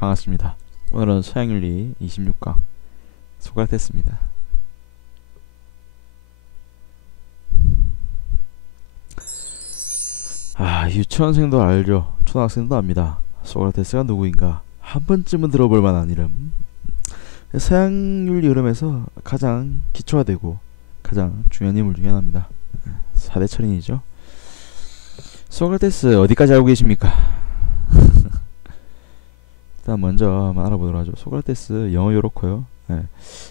반갑습니다. 오늘은 서양윤리 26강 소크라테스입니다. 유치원생도 알죠. 초등학생도 압니다. 소크라테스가 누구인가 한 번쯤은 들어볼 만한 이름. 서양윤리 흐름에서 가장 기초화되고 가장 중요한 인물 중에 하나입니다. 4대 철인이죠. 소크라테스 어디까지 알고 계십니까? 일단 먼저 한번 알아보도록 하죠. 소크라테스 영어 요렇고요.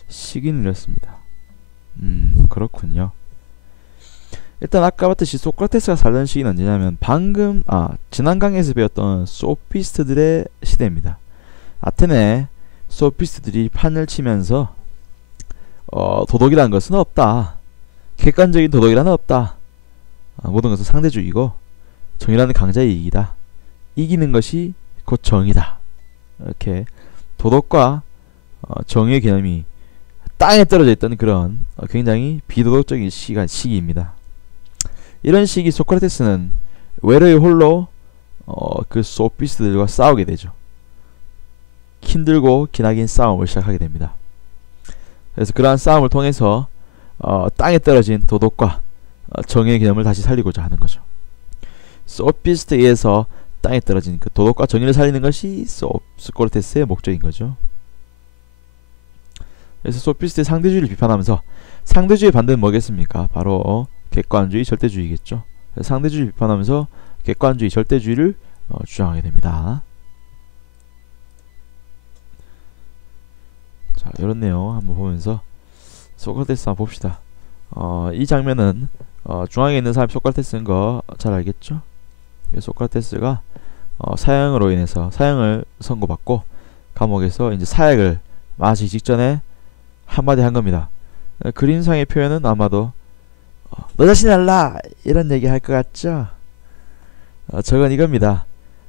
시기는 이렇습니다. 그렇군요. 일단 아까 봤듯이 소크라테스가 살던 시기는 언제냐면 방금 지난 강에서 배웠던 소피스트들의 시대입니다. 아테네 소피스트들이 판을 치면서 도덕이라는 것은 없다. 객관적인 도덕이라는 없다. 모든 것은 상대주의고 정의라는 강자의 이익이다. 이기는 것이 곧 정의다. 이렇게 도덕과 정의의 개념이 땅에 떨어져 있던 그런 굉장히 비도덕적인 시기입니다. 이런 시기 소크라테스는 외로이 홀로 그 소피스트들과 싸우게 되죠. 힘들고 기나긴 싸움을 시작하게 됩니다. 그래서 그러한 싸움을 통해서 땅에 떨어진 도덕과 정의의 개념을 다시 살리고자 하는 거죠. 소피스트에서 땅에 떨어진 그 도덕과 정의를 살리는 것이 소크라테스의 목적인 거죠. 그래서 소피스트의 상대주의를 비판하면서, 상대주의의 반대는 뭐겠습니까? 바로 객관주의, 절대주의겠죠. 그래서 상대주의를 비판하면서 객관주의, 절대주의를 주장하게 됩니다. 자, 이런 내용 한번 보면서 소크라테스 한번 봅시다. 이 장면은 중앙에 있는 사람이 소크라테스인 거 잘 알겠죠? 소크라테스가 사형으로 인해서 사형을 선고받고 감옥에서 이제 사약을 마시기 직전에 한마디 한 겁니다. 그림상의 표현은 아마도 너 자신 알라 이런 얘기 할 것 같죠? 저건 이겁니다.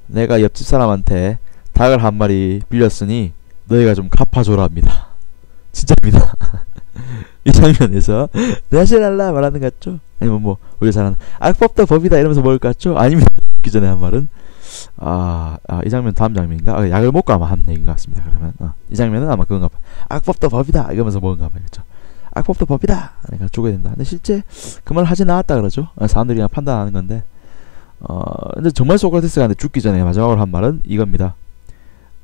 내가 옆집 사람한테 닭을 한 마리 빌렸으니 너희가 좀 갚아줘라 합니다. 진짜입니다. 이 장면에서 너 자신 알라 말하는 것 같죠? 아니면 뭐 우리가 잘하는 악법도 법이다 이러면서 먹을 것 같죠? 아닙니다. 그 전에 한 말은 이 장면 다음 장면인가? 약을 먹고 아마 한 얘기인 것 같습니다. 그러면 이 장면은 아마 그건가 봐. 악법도 법이다 이러면서 먹은가 봐야겠죠. 악법도 법이다. 그러니까 죽어야 된다. 근데 실제 그 말 하진 않았다 그러죠. 사람들이 그냥 판단하는 건데 근데 정말 소크라테스가 근데 죽기 전에 마지막으로 한 말은 이겁니다.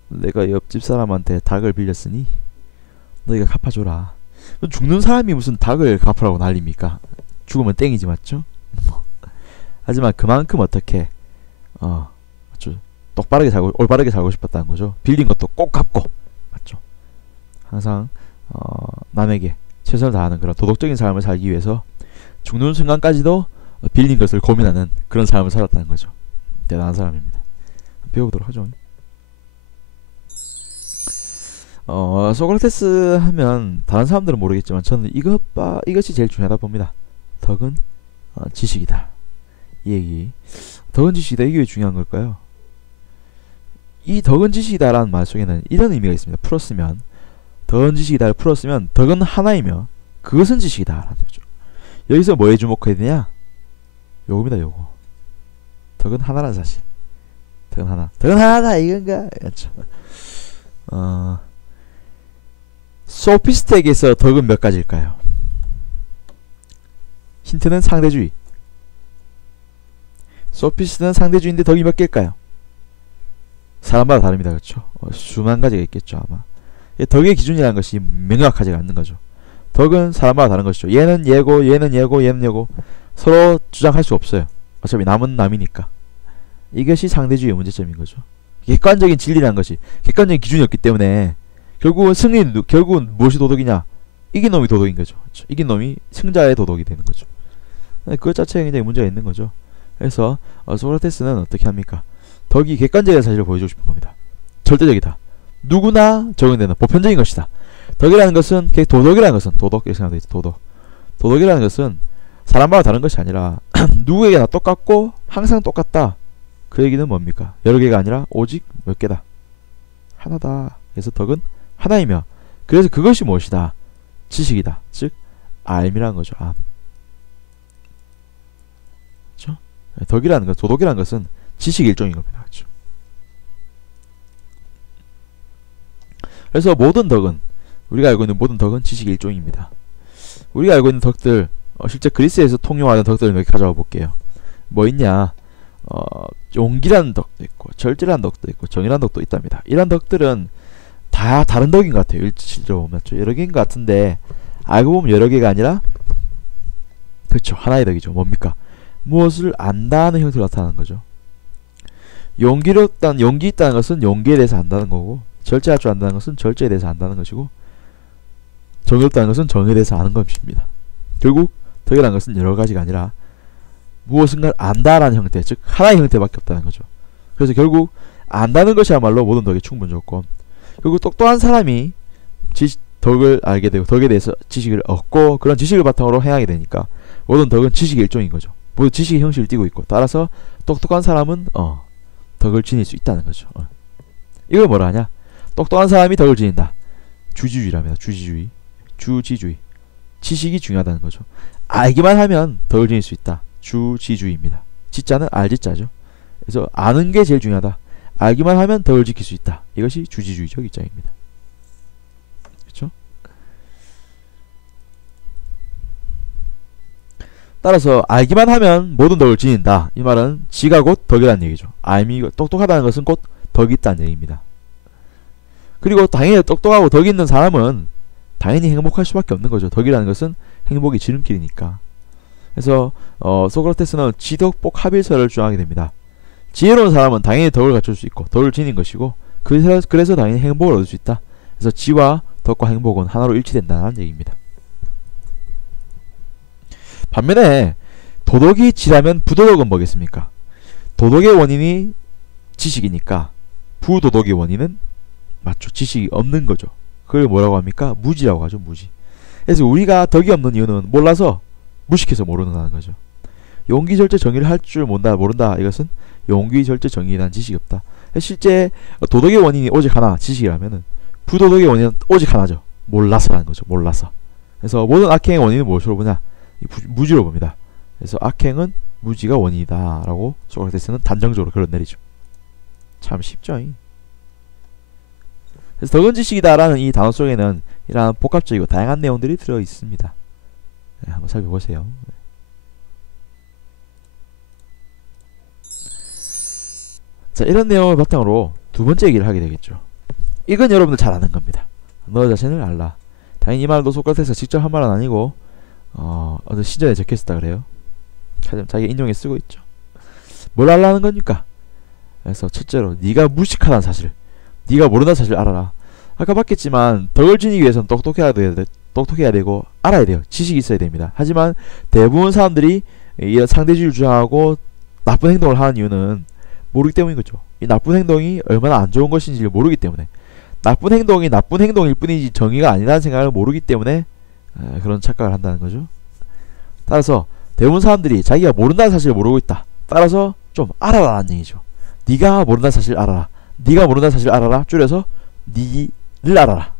내가 옆집 사람한테 닭을 빌렸으니 너희가 갚아줘라. 죽는 사람이 무슨 닭을 갚으라고 난립니까? 죽으면 땡이지 맞죠? 하지만 그만큼 어떻게 똑바르게 살고 올바르게 살고 싶었다는 거죠. 빌린 것도 꼭 갚고 맞죠? 항상 남에게 최선을 다하는 그런 도덕적인 삶을 살기 위해서 죽는 순간까지도 빌린 것을 고민하는 그런 삶을 살았다는 거죠. 대단한 사람입니다. 배워보도록 하죠. 소크라테스 하면 다른 사람들은 모르겠지만 저는 이것이 제일 중요하다 봅니다. 덕은 지식이다. 이 얘기. 덕은 지식이다. 이게 왜 중요한 걸까요? 이 덕은 지식이다 라는 말 속에는 이런 의미가 있습니다. 풀었으면 덕은 지식이다를 풀었으면 덕은 하나이며 그것은 지식이다 라는 거죠. 여기서 뭐에 주목해야 되냐? 요겁니다. 요거. 덕은 하나라는 사실. 덕은 하나. 덕은 하나다 이건가? 그렇죠. 소피스트에게서 덕은 몇 가지일까요? 힌트는 상대주의. 소피스트는 상대주의인데 덕이 몇 개일까요? 사람마다 다릅니다. 그렇죠? 수만 가지가 있겠죠. 아마 덕의 기준이라는 것이 명확하지가 않는 거죠. 덕은 사람마다 다른 것이죠. 얘는 얘고 얘는 얘고 얘는 얘고 서로 주장할 수 없어요. 어차피 남은 남이니까. 이것이 상대주의의 문제점인 거죠. 객관적인 진리라는 것이 객관적인 기준이 없기 때문에 결국은 무엇이 도덕이냐? 이긴 놈이 도덕인 거죠. 그렇죠? 이긴 놈이 승자의 도덕이 되는 거죠. 그것 자체에 굉장히 문제가 있는 거죠. 그래서 소크라테스는 어떻게 합니까? 덕이 객관적인 사실을 보여주고 싶은 겁니다. 절대적이다. 누구나 적용되는 보편적인 것이다. 덕이라는 것은 도덕이라는 것은 도덕 이렇게 생각되어 있죠. 도덕이라는 것은 사람마다 다른 것이 아니라 누구에게나 똑같고 항상 똑같다. 그 얘기는 뭡니까? 여러 개가 아니라 오직 몇 개다. 하나다. 그래서 덕은 하나이며 그래서 그것이 무엇이다? 지식이다. 즉 알미라는 거죠. 그렇죠? 도덕이라는 것은 지식 일종인 겁니다. 그렇죠? 그래서 모든 덕은, 우리가 알고 있는 모든 덕은 지식의 일종입니다. 우리가 알고 있는 덕들, 실제 그리스에서 통용하는 덕들을 몇 개 가져와 볼게요. 뭐 있냐? 용기라는 덕도 있고, 절제라는 덕도 있고, 정의라는 덕도 있답니다. 이런 덕들은 다 다른 덕인 것 같아요. 실제로 보면 여러 개인 것 같은데, 알고 보면 여러 개가 아니라, 그렇죠, 하나의 덕이죠. 뭡니까? 무엇을 안다는 형태로 나타나는 거죠. 용기 있다는 것은 용기에 대해서 안다는 거고, 절제할 줄 안다는 것은 절제에 대해서 안다는 것이고, 정의롭다는 것은 정의에 대해서 아는 것입니다. 결국 덕이라는 것은 여러 가지가 아니라 무엇인가를 안다라는 형태, 즉 하나의 형태밖에 없다는 거죠. 그래서 결국 안다는 것이야말로 모든 덕의 충분 조건. 결국 똑똑한 사람이 덕을 알게 되고 덕에 대해서 지식을 얻고 그런 지식을 바탕으로 행하게 되니까 모든 덕은 지식의 일종인 거죠. 모두 지식의 형식을 띠고 있고, 따라서 똑똑한 사람은 덕을 지닐 수 있다는 거죠. 이걸 뭐라 하냐? 똑똑한 사람이 덕을 지닌다. 주지주의랍니다. 주지주의. 지식이 중요하다는 거죠. 알기만 하면 덕을 지닐 수 있다. 주지주의입니다. 지자는 알지자죠. 그래서 아는 게 제일 중요하다. 알기만 하면 덕을 지킬 수 있다. 이것이 주지주의적 입장입니다. 그렇죠? 따라서 알기만 하면 모든 덕을 지닌다. 이 말은 지가 곧 덕이라는 얘기죠. 알미 똑똑하다는 것은 곧 덕이 있다는 얘기입니다. 그리고 당연히 똑똑하고 덕이 있는 사람은 당연히 행복할 수밖에 없는 거죠. 덕이라는 것은 행복의 지름길이니까. 그래서 소크라테스는 지덕복합일설을 주장하게 됩니다. 지혜로운 사람은 당연히 덕을 갖출 수 있고 덕을 지닌 것이고, 그래서 당연히 행복을 얻을 수 있다. 그래서 지와 덕과 행복은 하나로 일치된다는 얘기입니다. 반면에 도덕이 지라면 부도덕은 뭐겠습니까? 도덕의 원인이 지식이니까 부도덕의 원인은 맞죠, 지식이 없는 거죠. 그걸 뭐라고 합니까? 무지라고 하죠. 무지. 그래서 우리가 덕이 없는 이유는 몰라서, 무식해서 모르는다는 거죠. 용기, 절제, 정의를 할 줄 모른다. 이것은 용기, 절제, 정의에 대한 지식이 없다. 실제 도덕의 원인이 오직 하나, 지식이라면은 부도덕의 원인은 오직 하나죠. 몰라서라는 거죠. 몰라서. 그래서 모든 악행의 원인은 무엇으로 보냐? 무지로 봅니다. 그래서 악행은 무지가 원인이다 라고 소크라테스는 단정적으로 걸어내리죠. 참 쉽죠. 그래서 덕은 지식이다라는 이 단어 속에는 이러한 복합적이고 다양한 내용들이 들어있습니다. 네, 한번 살펴보세요. 자, 이런 내용을 바탕으로 두 번째 얘기를 하게 되겠죠. 이건 여러분들 잘 아는 겁니다. 너 자신을 알라. 당연히 이 말도 소크라테스가 직접 한 말은 아니고 어떤 시전에 적혀있었다 그래요. 자기가 인용해 쓰고 있죠. 뭘 알라는 겁니까? 그래서 첫째로 네가 무식하다는 사실, 네가 모른다는 사실을 알아라. 아까 봤겠지만 덕을 지니기 위해서는 똑똑해야 되고 알아야 돼요. 지식이 있어야 됩니다. 하지만 대부분 사람들이 이런 상대주의를 주장하고 나쁜 행동을 하는 이유는 모르기 때문인 거죠. 이 나쁜 행동이 얼마나 안 좋은 것인지를 모르기 때문에, 나쁜 행동이 나쁜 행동일 뿐이지 정의가 아니라는 생각을 모르기 때문에 그런 착각을 한다는 거죠. 따라서 대부분 사람들이 자기가 모른다는 사실을 모르고 있다. 따라서 좀 알아라는 얘기죠. 네가 모른다는 사실을 알아라. 네가 모른다는 사실을 알아라. 줄여서 니를 알아라.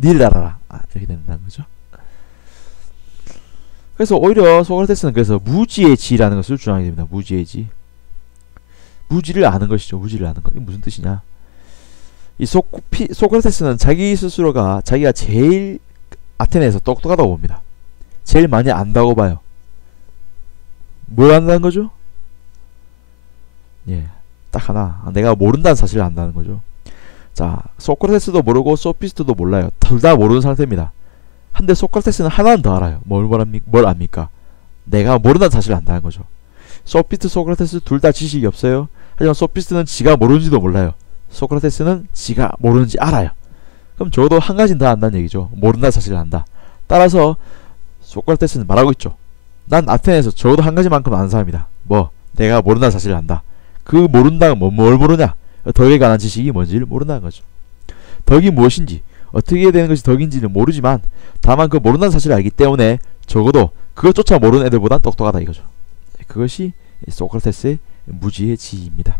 니를 알아라. 이렇게 된다는 거죠. 그래서 오히려 소크라테스는 그래서 무지의 지라는 것을 주장하게 됩니다. 무지의 지. 무지를 아는 것이죠. 무지를 아는 것. 이게 무슨 뜻이냐? 이 소크라테스는 자기 스스로가 자기가 제일 아테네에서 똑똑하다고 봅니다. 제일 많이 안다고 봐요. 뭘 안다는 거죠? 예, 딱 하나. 내가 모른다는 사실을 안다는 거죠. 자, 소크라테스도 모르고 소피스트도 몰라요. 둘 다 모르는 상태입니다. 한데 소크라테스는 하나는 더 알아요. 뭘 압니까? 내가 모른다는 사실을 안다는 거죠. 소피스트, 소크라테스 둘 다 지식이 없어요. 하지만 소피스트는 지가 모르는지도 몰라요. 소크라테스는 지가 모르는지 알아요. 그럼 적어도 한 가지는 더 안다는 얘기죠. 모른다는 사실을 안다. 따라서 소크라테스는 말하고 있죠. 난 아테네에서 적어도 한 가지만큼 아는 사람이다. 뭐? 내가 모른다는 사실을 안다. 그 모른다는 뭘 모르냐? 덕에 관한 지식이 뭔지를 모른다는 거죠. 덕이 무엇인지, 어떻게 되는 것이 덕인지는 모르지만 다만 그 모른다는 사실을 알기 때문에 적어도 그것조차 모르는 애들보단 똑똑하다 이거죠. 그것이 소크라테스의 무지의 지입니다.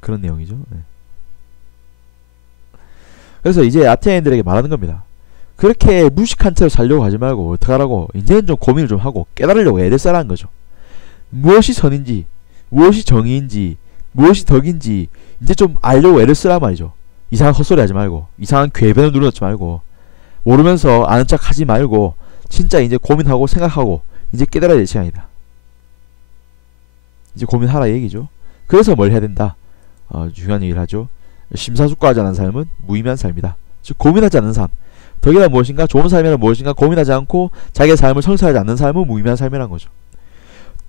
그런 내용이죠. 그래서 이제 아테네인들에게 말하는 겁니다. 그렇게 무식한 채로 살려고 하지 말고 어떡하라고, 이제는 좀 고민을 좀 하고 깨달으려고 애들 쓰라는 거죠. 무엇이 선인지, 무엇이 정의인지, 무엇이 덕인지 이제 좀 알려고 애를 쓰란 말이죠. 이상한 헛소리 하지 말고, 이상한 궤변을 누르지 말고, 모르면서 아는 척 하지 말고, 진짜 이제 고민하고 생각하고 이제 깨달아야 될 시간이다. 이제 고민하라 얘기죠. 그래서 뭘 해야 된다. 중요한 얘기를 하죠. 심사숙고하지 않은 삶은 무의미한 삶이다. 즉 고민하지 않는 삶. 덕이란 무엇인가, 좋은 삶이란 무엇인가 고민하지 않고 자기의 삶을 성취하지 않는 삶은 무의미한 삶이란 거죠.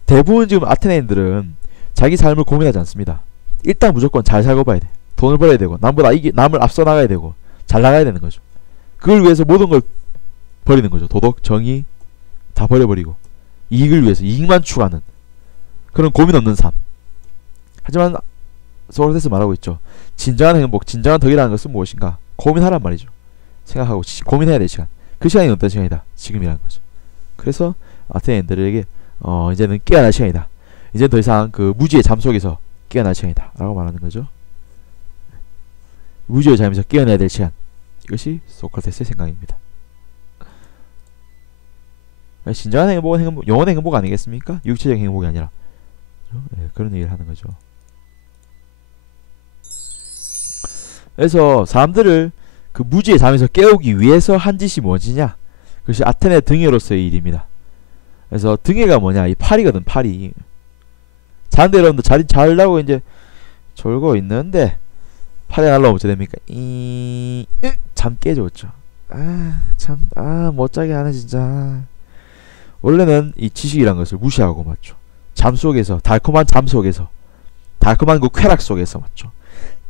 대부분 지금 아테네인들은 자기 삶을 고민하지 않습니다. 일단 무조건 잘 살고 봐야 돼. 돈을 벌어야 되고 남을 앞서 나가야 되고 잘 나가야 되는 거죠. 그걸 위해서 모든 걸 버리는 거죠. 도덕, 정의 다 버려버리고 이익을 위해서 이익만 추구하는 그런 고민 없는 삶. 하지만 소크라테스 말하고 있죠. 진정한 행복, 진정한 덕이라는 것은 무엇인가? 고민하란 말이죠. 생각하고 고민해야 될 시간. 그 시간이 어떤 시간이다? 지금이라는 거죠. 그래서 아테네인들에게 이제는 깨어날 시간이다. 이제 더 이상 그 무지의 잠 속에서 깨어날 시간이다 라고 말하는 거죠. 무지의 잠에서 깨어나야 될 시간. 이것이 소크라테스의 생각입니다. 진정한 행복은 영혼의 행복 아니겠습니까? 육체적 행복이 아니라. 네, 그런 얘기를 하는 거죠. 그래서 사람들을 그 무지의 잠에서 깨우기 위해서 한 짓이 무엇이냐? 그것이 아테네 등에로서의 일입니다. 그래서 등에가 뭐냐? 이 팔이거든, 팔이. 자는데 여러분들 자리 잘 나고 이제 졸고 있는데 팔에 날라오면 어떻게 됩니까? 잠 깨졌죠. 못 자게 하네 진짜. 원래는 이 지식이란 것을 무시하고 맞죠. 잠 속에서, 달콤한 잠 속에서, 달콤한 그 쾌락 속에서 맞죠.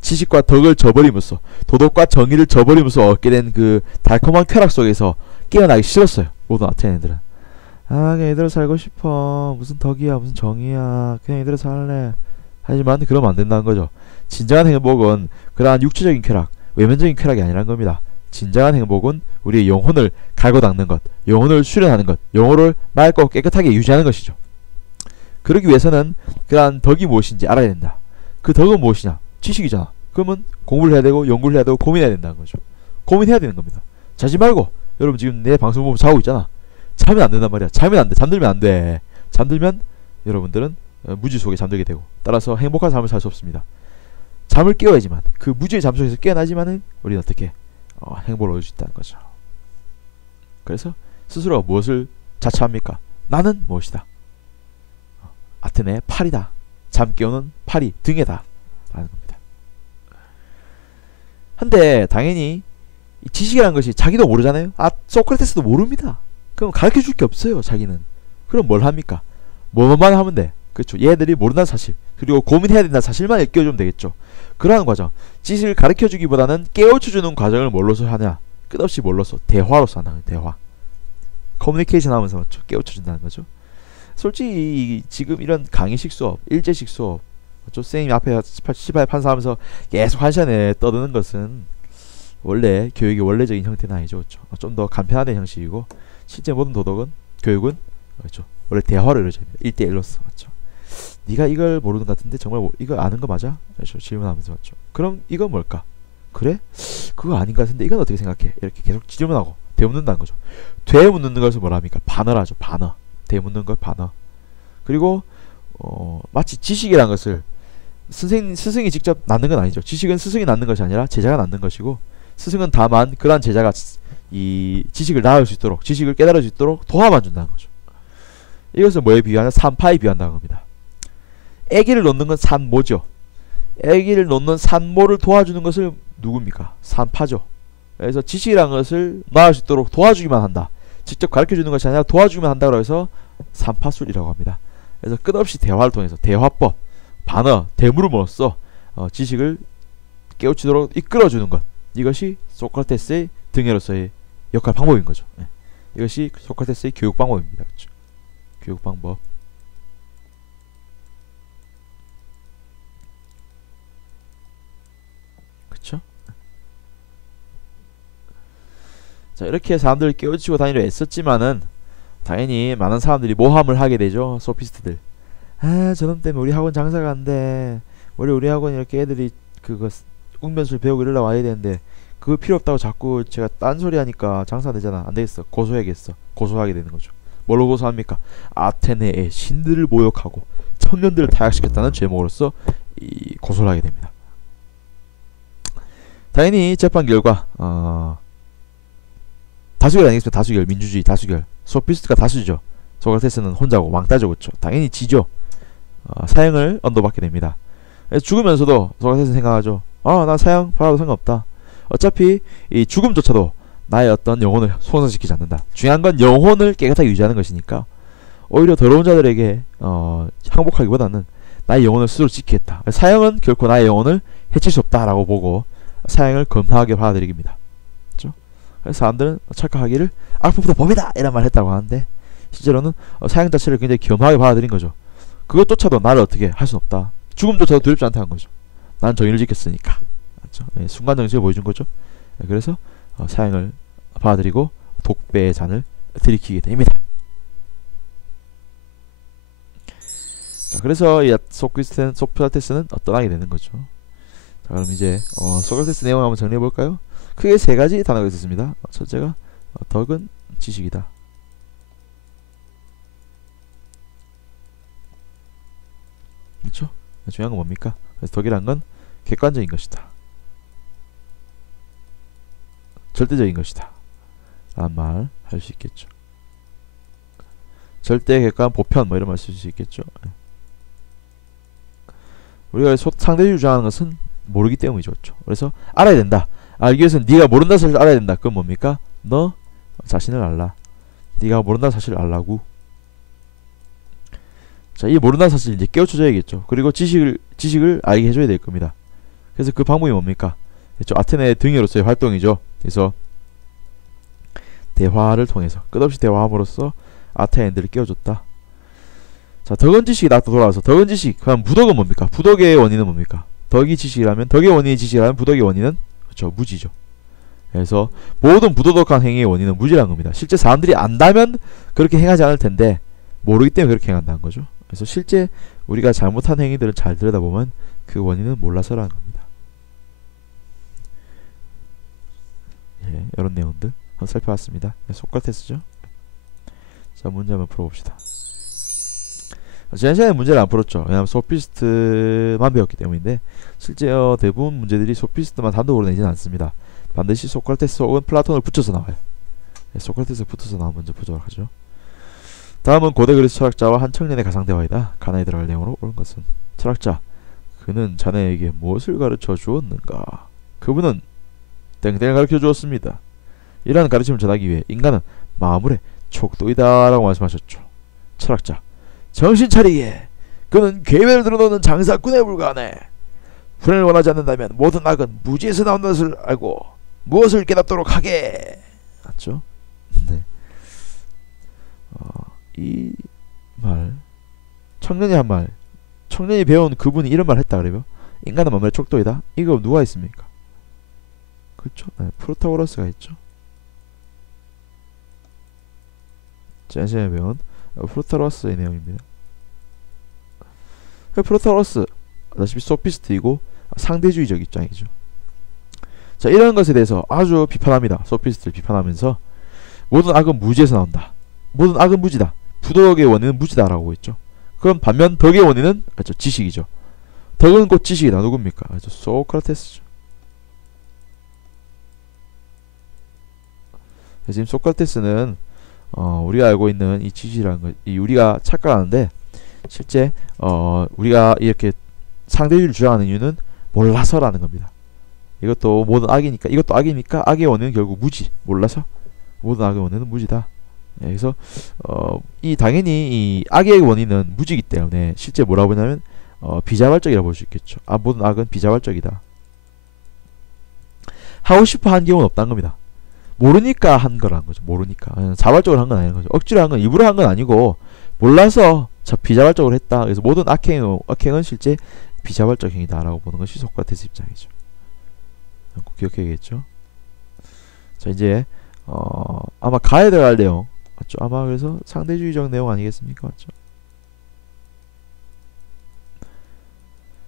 지식과 덕을 저버리면서, 도덕과 정의를 저버리면서 얻게 된 그 달콤한 쾌락 속에서 깨어나기 싫었어요. 모든 아테네인들은. 그냥 이대로 살고 싶어. 무슨 덕이야, 무슨 정의야. 그냥 이대로 살래. 하지만 그러면 안 된다는 거죠. 진정한 행복은 그러한 육체적인 쾌락, 외면적인 쾌락이 아니라는 겁니다. 진정한 행복은 우리의 영혼을 갈고 닦는 것, 영혼을 수련하는 것, 영혼을 맑고 깨끗하게 유지하는 것이죠. 그러기 위해서는 그러한 덕이 무엇인지 알아야 된다. 그 덕은 무엇이냐? 지식이잖아. 그러면 공부를 해야 되고 연구를 해야 되고 고민해야 된다는 거죠. 고민해야 되는 겁니다. 자지 말고, 여러분 지금 내 방송 보면 자고 있잖아. 자면 안 된단 말이야. 자면 안 돼. 잠들면 안 돼. 잠들면 여러분들은 무지 속에 잠들게 되고, 따라서 행복한 삶을 살 수 없습니다. 잠을 깨워야지만, 그 무지의 잠 속에서 깨어나지만은 우리는 어떻게 행복을 얻을 수 있다는 거죠. 그래서 스스로가 무엇을 자처합니까? 나는 무엇이다. 아테네의 팔이다. 잠 깨우는 팔이 등에다 라는 겁니다. 근데 당연히 이 지식이라는 것이 자기도 모르잖아요. 소크라테스도 모릅니다. 그럼 가르쳐줄 게 없어요. 자기는. 그럼 뭘 합니까? 뭐만 하면 돼. 그렇죠. 얘들이 모른다는 사실, 그리고 고민해야 된다는 사실만 일깨워주면 되겠죠. 그러한 과정, 지식을 가르쳐주기보다는 깨우쳐주는 과정을 뭘로서 하냐? 끝없이 뭘로서? 대화로서 하는 거예요. 대화. 커뮤니케이션 하면서 맞죠? 깨우쳐준다는 거죠. 솔직히 지금 이런 강의식 수업, 일제식 수업, 맞죠? 선생님이 앞에 시발 판사하면서 계속 한 시간에 떠드는 것은 원래 교육의 원래적인 형태는 아니죠. 그렇죠? 좀 더 간편화된 형식이고, 실제 모든 도덕은, 교육은 그렇죠? 원래 대화를 이루어져야 돼요. 1대1로서. 맞죠? 네가 이걸 모르는 것 같은데 정말 이거 아는 거 맞아? 그렇죠? 질문하면서. 맞죠? 그럼 이건 뭘까? 그래? 그거 아닌 것 같은데 이건 어떻게 생각해? 이렇게 계속 질문하고 되묻는다는 거죠. 되묻는 것을 뭐라 합니까? 반어라죠. 반어. 되묻는 것 반어. 그리고 마치 지식이라는 것을 스승이 직접 낳는 건 아니죠. 지식은 스승이 낳는 것이 아니라 제자가 낳는 것이고, 스승은 다만 그러한 제자가 이 지식을 낳을 수 있도록, 지식을 깨달을 수 있도록 도와만 준다는 거죠. 이것을 뭐에 비유하냐? 산파에 비유한다는 겁니다. 애기를 놓는 건 산모죠. 애기를 놓는 산모를 도와주는 것을 누굽니까? 산파죠. 그래서 지식이라는 것을 낳을 수 있도록 도와주기만 한다. 직접 가르쳐주는 것이 아니라 도와주기만 한다고 해서 산파술이라고 합니다. 그래서 끝없이 대화를 통해서 대화법, 반어, 대물음으로써 지식을 깨우치도록 이끌어주는 것, 이것이 소크라테스의 등에로서의 역할 방법인 거죠. 네. 이것이 소크라테스의 교육 방법입니다. 그렇죠? 교육 방법. 그렇죠? 자, 이렇게 사람들을 깨우치고 다니려 애썼지만은 당연히 많은 사람들이 모함을 하게 되죠. 소피스트들. 저놈 때문에 우리 학원 장사가 안 돼. 원래 우리 학원 이렇게 애들이 그거 웅변술 배우고 이러려 와야 되는데 그거 필요 없다고 자꾸 제가 딴소리 하니까 장사 되잖아. 안 되겠어. 고소해야겠어. 고소하게 되는 거죠. 뭘로 고소합니까? 아테네의 신들을 모욕하고 청년들을 타락시켰다는 죄목으로서 고소를 하게 됩니다. 당연히 재판 결과 다수결 아니겠습니까? 다수결, 민주주의 다수결. 소피스트가 다수죠. 소크라테스는 혼자고 왕따죠, 그렇죠? 당연히 지죠. 사형을 언도받게 됩니다. 죽으면서도 소크라테스는 생각하죠. 나 사형 받아도 상관없다. 어차피 이 죽음조차도 나의 어떤 영혼을 손상시키지 않는다. 중요한 건 영혼을 깨끗하게 유지하는 것이니까 오히려 더러운 자들에게 항복하기보다는 나의 영혼을 스스로 지키겠다. 사형은 결코 나의 영혼을 해칠 수 없다라고 보고 사형을 검하게 받아들입니다. 그렇죠? 그래서 사람들은 착각하기를 악법보다 법이다 이런 말 했다고 하는데 실제로는 사형 자체를 굉장히 겸하게 받아들인 거죠. 그것조차도 나를 어떻게 할 수는 없다. 죽음조차도 두렵지 않다는 거죠. 나는 정의를 지켰으니까. 그렇죠? 순간 정신을 보여준 거죠. 그래서 사형을 받아들이고 독배의 잔을 들이키게 됩니다. 자, 그래서 이 소크라테스는 떠나게 되는 거죠. 자, 그럼 이제 소크라테스 내용을 한번 정리해 볼까요? 크게 세 가지 단어가 있었습니다. 첫째가 덕은 지식이다. 그렇죠? 중요한 건 뭡니까? 그래서 덕이란 건 객관적인 것이다. 절대적인 것이다. 라는 말 할 수 있겠죠. 절대, 객관, 보편 뭐 이런 말 쓸 수 있겠죠. 우리가 상대주의 주장하는 것은 모르기 때문이죠. 그렇죠? 그래서 알아야 된다. 알기 위해서는 네가 모른다 사실을 알아야 된다. 그건 뭡니까? 너 자신을 알라. 네가 모른다 사실을 알라고. 자, 이 모른다 사실 이제 깨우쳐줘야겠죠. 그리고 지식을 알게 해줘야 될 겁니다. 그래서 그 방법이 뭡니까? 그렇죠? 아테네 등에로서의 활동이죠. 그래서 대화를 통해서 끝없이 대화함으로써 아테네인들을 깨워줬다. 자, 덕은 지식이 또 돌아와서 덕은 지식. 그럼 부덕은 뭡니까? 부덕의 원인은 뭡니까? 덕이 지식이라면 덕의 원인이 지식이라면 부덕의 원인은 그렇죠, 무지죠. 그래서 모든 부도덕한 행위의 원인은 무지라는 겁니다. 실제 사람들이 안다면 그렇게 행하지 않을 텐데 모르기 때문에 그렇게 행한다는 거죠. 그래서 실제 우리가 잘못한 행위들을 잘 들여다보면 그 원인은 몰라서라는 겁니다. 예, 이런 내용들 한번 살펴봤습니다. 소크라테스죠. 자, 문제 한번 풀어봅시다. 지난 시간에 문제를 안 풀었죠. 왜냐하면 소피스트만 배웠기 때문인데 실제 대부분 문제들이 소피스트만 단독으로 내지는 않습니다. 반드시 소크라테스 혹은 플라톤을 붙여서 나와요. 네, 소크라테스 붙어서 나온 문제 보도록 하죠. 다음은 고대 그리스 철학자와 한 청년의 가상대화이다. 가나에 들어갈 내용으로 옳은 것은 철학자, 그는 자네에게 무엇을 가르쳐 주었는가? 그분은 땡땡을 가르쳐 주었습니다. 이러한 가르침을 전하기 위해 인간은 마물의 촉도이다 라고 말씀하셨죠. 철학자, 정신 차리게. 그는 계획을 들어놓는 장사꾼에 불과하네. 불행을 원하지 않는다면 모든 악은 무지에서 나온 것을 알고 무엇을 깨닫도록 하게. 맞죠? 네. 이 말, 청년이 한 말, 청년이 배운 그분이 이런 말 했다 그래요. 인간은 마물의 촉도이다. 이거 누가 했습니까? 그렇죠? 네, 프로타고라스가 했죠. 지난 시간에 배운 프로타고라스의 내용입니다. 프로타고라스 아시다시피 소피스트이고 상대주의적 입장이죠. 자, 이런 것에 대해서 아주 비판합니다. 소피스트를 비판하면서 모든 악은 무지에서 나온다. 모든 악은 무지다. 부덕의 원인은 무지다라고 했죠. 그럼 반면 덕의 원인은 그렇죠, 지식이죠. 덕은 곧 지식이다. 누굽니까? 그렇죠, 소크라테스죠. 지금 소크라테스는 우리가 알고 있는 이 지식이라는 것, 우리가 착각하는데 실제 우리가 이렇게 상대주의를 주장하는 이유는 몰라서라는 겁니다. 이것도 모든 악이니까, 이것도 악이니까 악의 원인은 결국 무지, 몰라서 모든 악의 원인은 무지다. 네, 그래서 당연히 이 악의 원인은 무지이기 때문에 실제 뭐라고 보냐면 비자발적이라고 볼 수 있겠죠. 모든 악은 비자발적이다. 하고 싶어 한 경우는 없다는 겁니다. 모르니까 한 거라는 거죠. 모르니까. 자발적으로 한 건 아닌 거죠. 억지로 한 건, 일부러 한 건 아니고 몰라서 비자발적으로 했다. 그래서 모든 악행은 실제 비자발적 행위다라고 보는 것이 소크라테스 입장이죠. 꼭 기억해야겠죠. 자, 이제 아마 가에 들어갈 내용 맞죠? 아마 그래서 상대주의적 내용 아니겠습니까? 맞죠?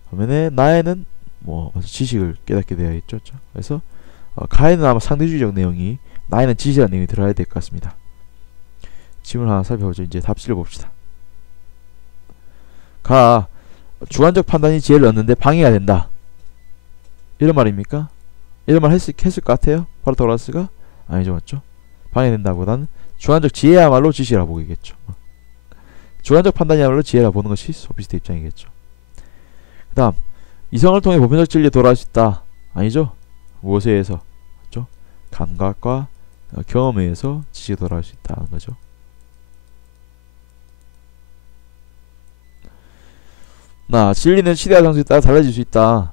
반면에 나에는 뭐 지식을 깨닫게 되어야겠죠. 그래서 가에는 아마 상대주의적 내용이, 나에는 지식이라는 내용이 들어야 될 것 같습니다. 질문 하나 살펴보죠. 이제 답지를 봅시다. 주관적 판단이 지혜를 얻는데 방해가 된다. 이런 말입니까? 이런 말 했을 것 같아요? 파르토라스가? 아니죠, 맞죠? 방해된다보다는 주관적 지혜야말로 지시라 보겠죠. 주관적 판단이야말로 지혜라 보는 것이 소피스트의 입장이겠죠. 그 다음, 이성을 통해 보편적 진리에 도달할 수 있다. 아니죠? 무엇에 의해서? 맞죠? 감각과 경험에 의해서 지식에 도달할 수 있다는 거죠. 나 진리는 시대와 장소에 따라 달라질 수 있다.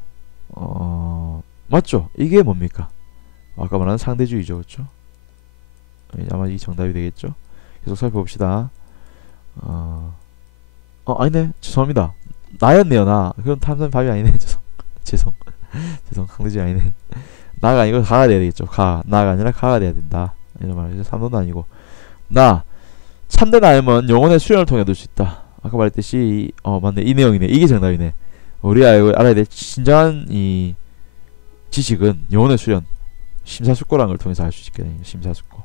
맞죠? 이게 뭡니까? 아까 말한 상대주의죠, 그렇죠? 아마 이 정답이 되겠죠? 계속 살펴봅시다. 아니네. 죄송합니다. 나였네요, 나. 그럼 탐선 답이 아니네. 죄송. 상대주의 아니네. 나가 아니고 가가 돼야 되겠죠. 나가 아니라 가가 돼야 된다. 이런 말이죠. 3도는 아니고. 참된 알면 영혼의 수련을 통해 얻을 수 있다. 아까 말했듯이 맞네. 이 내용이네. 이게 정답이네. 우리가 알아야 될 진정한 이 지식은 영혼의 수련, 심사숙고라는 걸 통해서 알 수 있게 되는 심사숙고.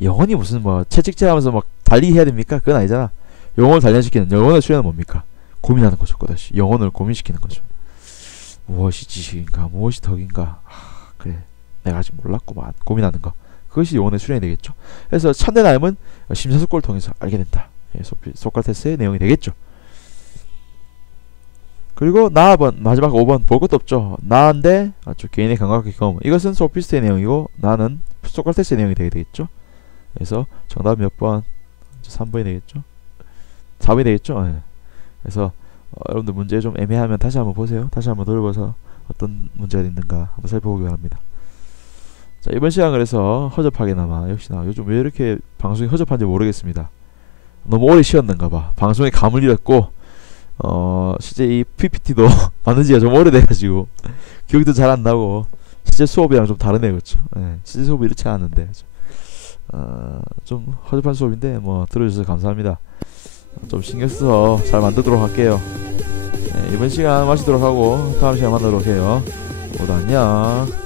영혼이 무슨 채찍질하면서 막 달리기 해야 됩니까? 그건 아니잖아. 영혼을 단련시키는 영혼의 수련은 뭡니까? 고민하는 거죠. 그다시 영혼을 고민시키는 거죠. 무엇이 지식인가, 무엇이 덕인가. 그래, 내가 아직 몰랐구만. 고민하는 거. 그것이 영혼의 수련이 되겠죠. 그래서 참된 알은 심사숙고를 통해서 알게 된다. 소크라테스의 내용이 되겠죠. 그리고 마지막 5번 볼 것도 없죠. 나인데 개인의 감각과 경험. 이것은 소피스트의 내용이고 나는 소크라테스의 내용이 되겠죠. 그래서 정답 몇 번? 3번이 되겠죠. 4번이 되겠죠. 네. 그래서 여러분들 문제 좀 애매하면 다시 한번 보세요. 다시 한번 돌려봐서 어떤 문제가 있는가 한번 살펴보기 바랍니다. 자, 이번 시간 그래서 허접하게나마 역시나 요즘 왜 이렇게 방송이 허접한지 모르겠습니다. 너무 오래 쉬었는가봐. 방송에 감을 잃었고 실제 이 PPT도 만든 지가 좀 오래돼가지고 기억도 잘 안 나고 실제 수업이랑 좀 다르네, 그렇죠? 네, 실제 수업이 이렇지 않은데 좀 허접한 수업인데 들어주셔서 감사합니다. 좀 신경써서 잘 만들도록 할게요. 네, 이번 시간 마치도록 하고 다음 시간 만나도록 해요. 모두 안녕.